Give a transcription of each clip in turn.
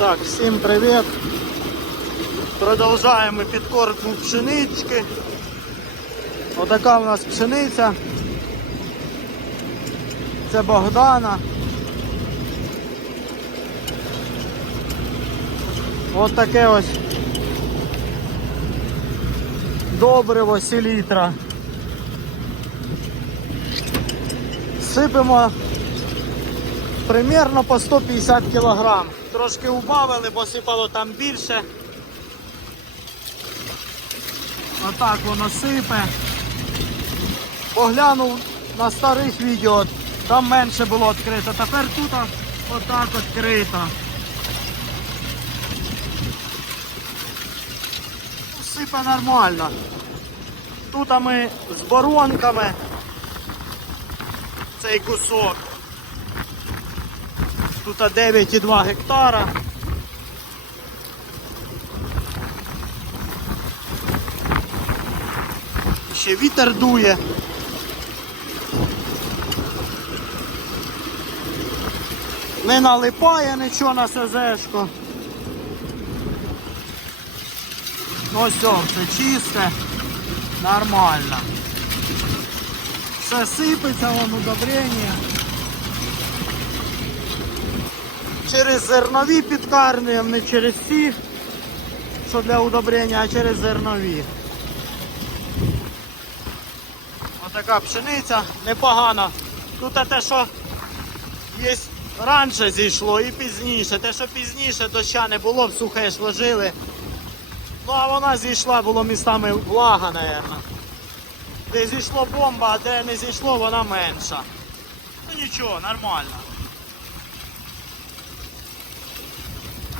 Так, всім привіт. Продовжуємо підкормку пшенички. Отака у нас пшениця. Це Богдана. От таке ось добриво селітра. Сипемо примерно по 150 кг. Трошки убавили, бо сипало там більше. Отак воно сипе. Поглянув на старих відео, там менше було відкрито. Тепер тут отак відкрито. Сипе нормально. Тут ми з боронками цей кусок. Тут 9,2 гектара. Ще вітер дує. Не налипає нічого на СЗшку. Ось все, все чисте, нормально. Все сипеться, вон удобрення. Через зернові підкармлюємо, не через ці, що для удобрення, а через зернові. Отака пшениця непогана. Тут те, що є раніше зійшло і пізніше. Те, що пізніше доща не було, в сухе ж ложили. Ну а вона зійшла, було містами влага, мабуть. Де зійшло бомба, а де не зійшло, вона менша. Ну нічого, нормально.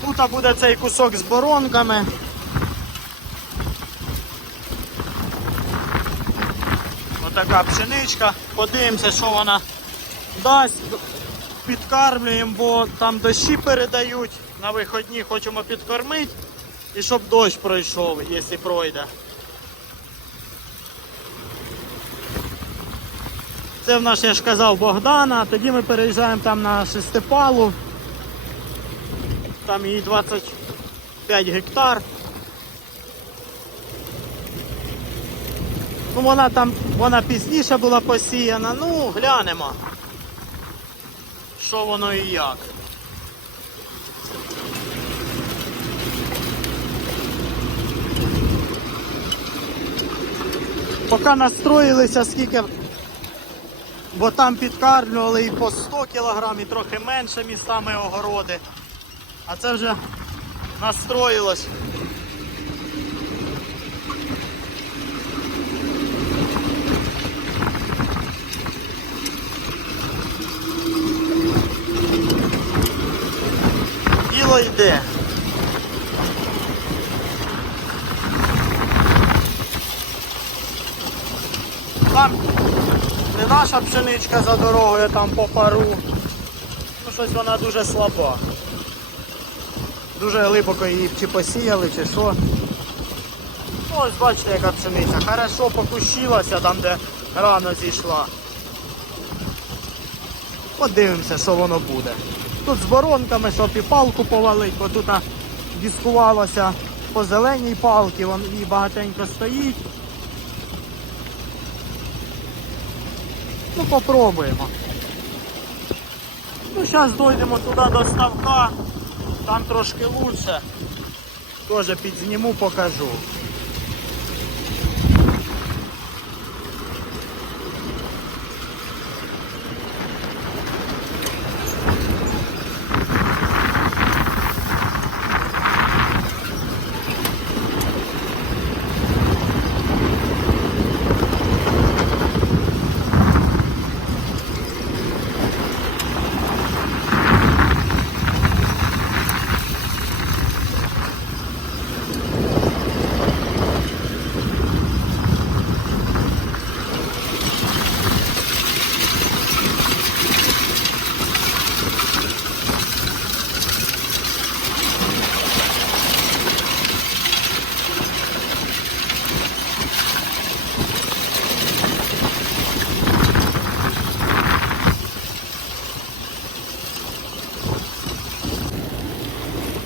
Тут буде цей кусок з боронками. Отака пшеничка. Подивимося, що вона дасть. Підкармлюємо, бо там дощі передають. На виходні хочемо підкормити. І щоб дощ пройшов, якщо пройде. Це в нас, я ж казав, Богдана. Тоді ми переїжджаємо там на шестипалу. Там їй 25 гектар. Ну вона там, вона пізніше була посіяна, ну глянемо. Що воно і як. Поки настроїлися, скільки, бо там підкармлювали і по 100 кг, і трохи менше містами огороди. А це вже настроїлось. Діло йде. Там не наша пшеничка за дорогою, там по пару. Ну щось вона дуже слаба. Дуже глибоко її чи посіяли, чи що. Ось бачите, яка пшениця. Хорошо покущилася там, де рано зійшла. Подивимося, що воно буде. Тут з воронками, щоб і палку повалить, бо тут дискувалося по зеленій палці, вон її багатенько стоїть. Ну попробуємо. Ну зараз дійдемо туди до ставка, там трошки лучше. Теж підзніму, покажу.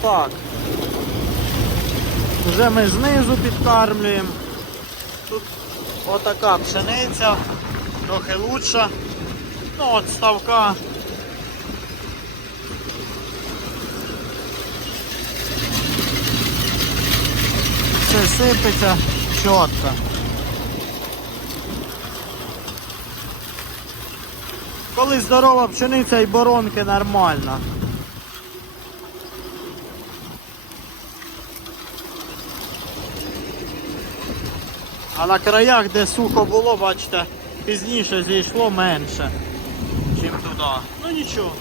Так. Вже ми знизу підкармлюємо. Тут отака пшениця, трохи лучша. Ну от ставка. Все сипеться чітко. Коли здорова пшениця і боронки нормально. А на краях, де сухо було, бачите, пізніше зійшло менше, чим туди. Ну нічого.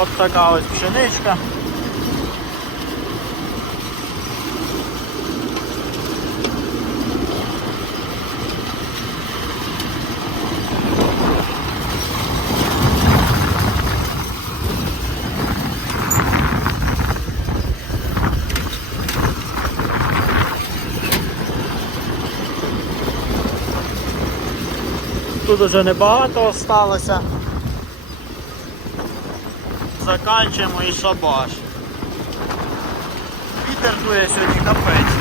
От така ось пшеничка. Тут уже небагато осталося. Заканчуємо і шабаш. Вітер дує сьогодні капець.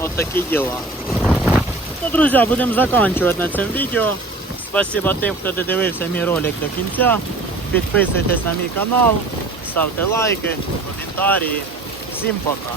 От такі діла. Ну, друзі, будемо заканчувати на цьому відео. Спасибо тим, хто додивився мій ролик до кінця. Підписуйтесь на мій канал, ставте лайки, коментарі. Всім пока.